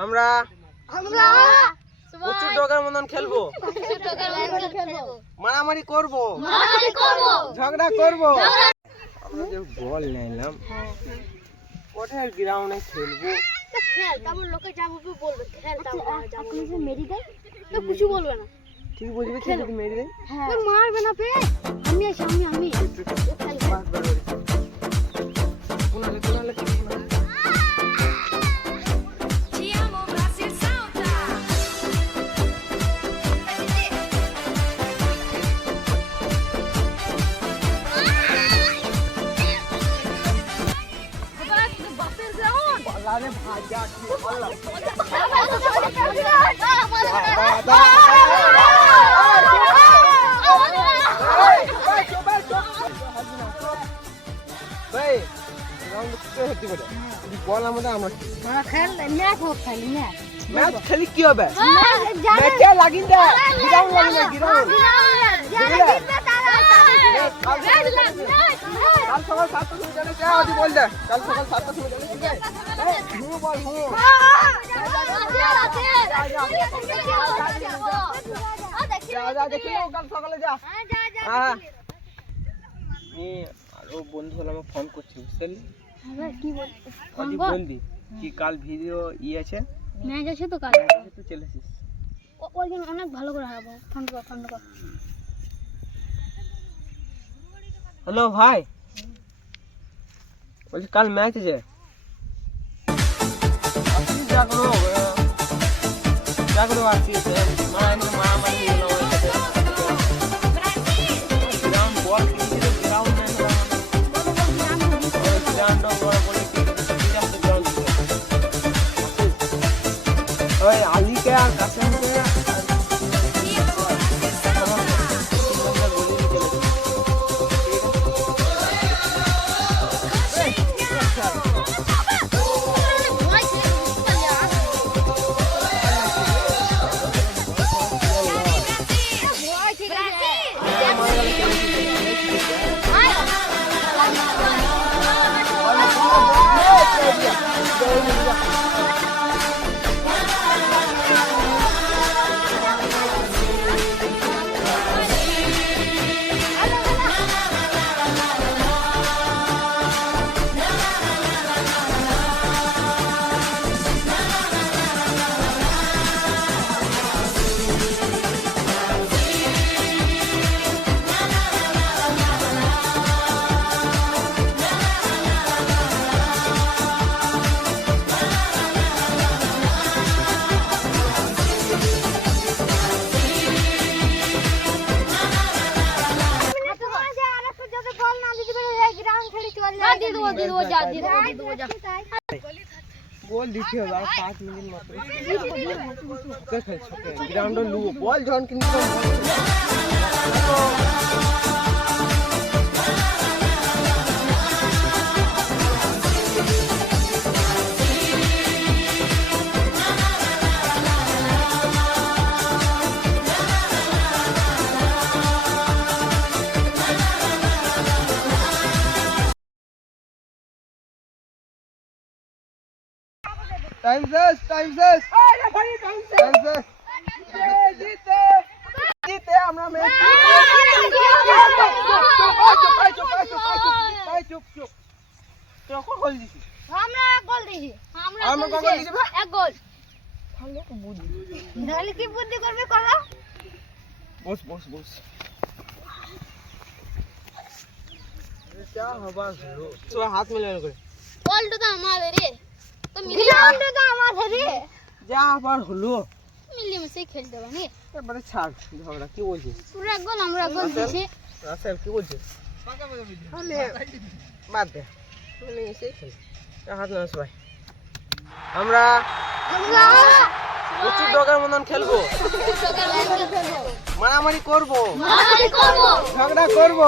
আমরা আমরা প্রচুর ডগার মতন খেলব। খেলব মারামারি করব। মারামারি করব। ঝগড়া করব। আমরা যে বল নিলাম কোথায় গ্রাউন্ডে খেলব? খেল তারপর লোকে যা বলবে বলবে খেল তারপর আপনি যে মেরি দেয় তো কিছু বলবে না। ঠিক মেরে হ্যাঁ মারবে না পে। আমি আমি আমি। খেল ম্যাচ খেল ম্যাচ খেলি কি হবে? ম্যাচে লাগিন দে গ্রাউন্ড লাগিন দে গ্রাউন্ড কাল সকাল সাতটার সময় জানে কে আজ বল দে। কাল সকাল জানে কে বল হুঁ যা যা দেখি কাল সকালে যা। হ্যাঁ আরও বন্ধু আমাকে ফোন করছে বুঝলি আজ বলবি কি কাল ভিডিও ই আছে? ম্যাচ আছে তো কাল। তুই চলে ওই দিন অনেক ভালো করে হারাবো। ফোন কর ফোন কর। হ্যালো ভাই। বলছি কাল ম্যাচ আছে আসিস জাগরো জাগরো আসিস মারামারি মারামারি হলো ওর সাথে। Ground Oh. दे दो जा दे बॉल दी मिनट मत कर खेल सकते ग्राउंड लो बॉल जॉन के টাইম শেষ টাইম শেষ টাইম শেষ জিতে জিতে আমরা ম্যাচ চুপ চুপ তখন গোল দিছি আমরা এক গোল দিয়েছি আমরা আমরা গোল কখন দিয়েছি। দিছি ভাই? এক গোল তাহলে তো বুঝি তাহলে কি বুদ্ধি করবে করো বস বস বস क्या हवा तो हाथ में लेने করে বলটা তো আমাদের রে তো তো আমাদের রে যা আবার হলো। খেলতে পারি এবারে ছাড় ঝগড়া কি বলছিস? পুরো গোল আমরা এক গোল দিয়েছি রাসেল কি বলছিস? বাদ দে। খেল হাত না সবাই আমরা আমরা প্রচুর ডগার মতন খেলব। মারামারি করব। মারামারি করব। ঝগড়া করব।